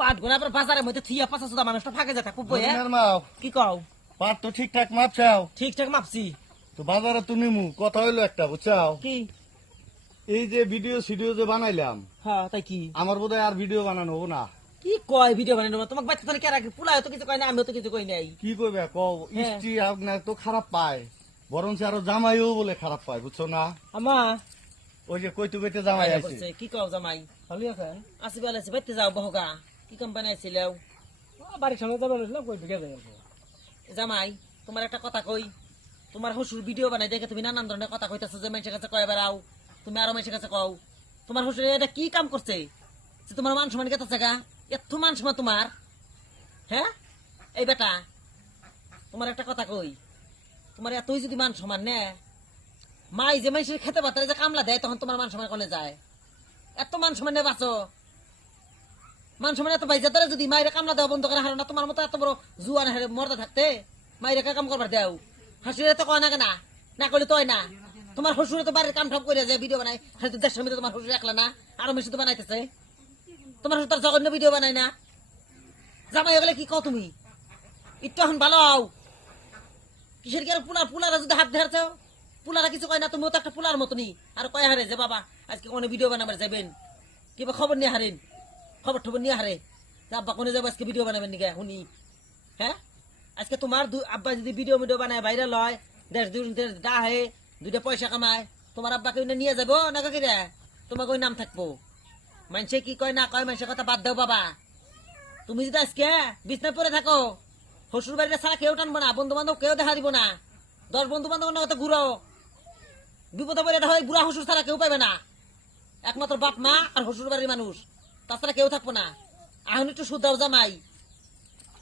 পাট গোনা পর বাজারের মধ্যে থিয়া পাঁচা সুদা মানুষটা ফাঁকে যেতে খুব বয়ে কি কও? পাট তো ঠিকঠাক মাপছাও। ঠিকঠাক মাপছি। তো বাজারে তো নিমু কথা হইল একটা বুঝছাও? কি? এই যে ভিডিও সিডিও যে বানাইলাম হ্যাঁ তাই কি? আমার বোধহয় আর ভিডিও বানানো হব না। কি কয় ভিডিও বানাই নেব তোমাকে বাচ্চা কে রাখি পুলাই তো কিছু কয় না আমিও তো কিছু কই নাই। কি কও? হ্যাঁ। স্ত্রী আপনার তো খারাপ পায়। বরং আরও জামাইও বলে খারাপ পায় বুঝছ না? আমা। ওই যে কইতে কইতে জামাই আছে কি কও জামাই? ভালো আছে? আসি বেলা আছে বাইতে যাও বহগা। কি কোম্পানি আইছিল বাড়ির সামনে যাবে বলেছিলাম কই ঢুকে যাই জামাই তোমার একটা কথা কই? তোমার হসুর ভিডিও বানাই দেখে তুমি নানান ধরনের কথা কইতাছো যে মানুষের কাছে কয় বেড়াও তুমি আরও মানুষের কাছে কও। তোমার হসুর এটা কি কাম করছে? যে তোমার মান সমান গেছে গা? এত মান সমান তোমার? হ্যাঁ? এই বেটা তোমার একটা কথা কই? তোমার এতই যদি মান সমান নে মাই যে মানুষের খেতে পাতে যে কামলা দেয় তখন তোমার মান সমান কলে যায়। এত মান সমান নে বাঁচো। মান সমান এত বাইজা তারা যদি মায়ের কামলা দেওয়া বন্ধ করে, হারো না, তোমার মতো এত বড় জুয়ান হারে মরদা থাকতে, মায়ের কাম করবার দেও। হাসিরে তো কয় না কেনা? না করলে তো না। তোমার শ্বশুরে তো বাড়ির কাম ঠাম করে যায় ভিডিও বানায়। হয়তো দেশের মধ্যে তোমার শ্বশুর একলা না, আরও মেশি তো বানাইতেছে। তোমার শ্বশুর তার জঘন্য ভিডিও বানায় না। জামাই গেলে কি কও তুমি? একটু এখন ভালো হও। কিসের কি আর পুলার পুলারা যদি হাত ধরছো? পুলারা কিছু কয় না, তুমিও তো একটা পুলার মতনই। আর কয় হারে যে, বাবা, আজকে কোনো ভিডিও বানাবার যাবেন কিবা খবর নিয়ে হারেন? খবর টবর নিয়ে হারে আব্বা কোনে যাব? আজকে ভিডিও বানাবেন নাকি? শুনি। হ্যাঁ? আজকে তোমার আব্বা যদি ভিডিও ভিডিও বানায় বাইরে লয় দেশ দুই ডাহে দুইটা পয়সা কামায়, তোমার আব্বাকে ওইটা নিয়ে যাব না কাকি রে তোমাকে ওই নাম থাকব। মানুষে কি কয়, না কয় মানুষের কথা বাদ দাও বাবা। তুমি যদি আজকে বিছনা পরে থাকো, শ্বশুর বাড়িতে ছাড়া কেউ টানবো না বন্ধু বান্ধব কেউ দেখা দিব না। দশ বন্ধু বান্ধব না কথা ঘুরো বিপদে পড়ে হয় বুড়া শ্বশুর ছাড়া কেউ পাবে না। একমাত্র বাপ মা আর শ্বশুর বাড়ির মানুষ। তাছাড়া কেউ থাকব না। এখন একটু শুদ্ধাও জামাই।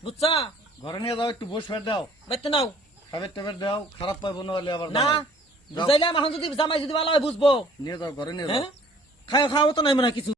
বুঝছ? ঘরে নিয়ে যাও একটু বস ফের দাও। বেতন নাও। খাবার টাবার দাও খারাপ পাইবো না হলে আবার না বুঝাইলাম এখন যদি জামাই যদি ভালো হয় বুঝব। নিয়ে যাও ঘরে নিয়ে যাও। খাও খাওয়া তো নাই মনে হয় কিছু।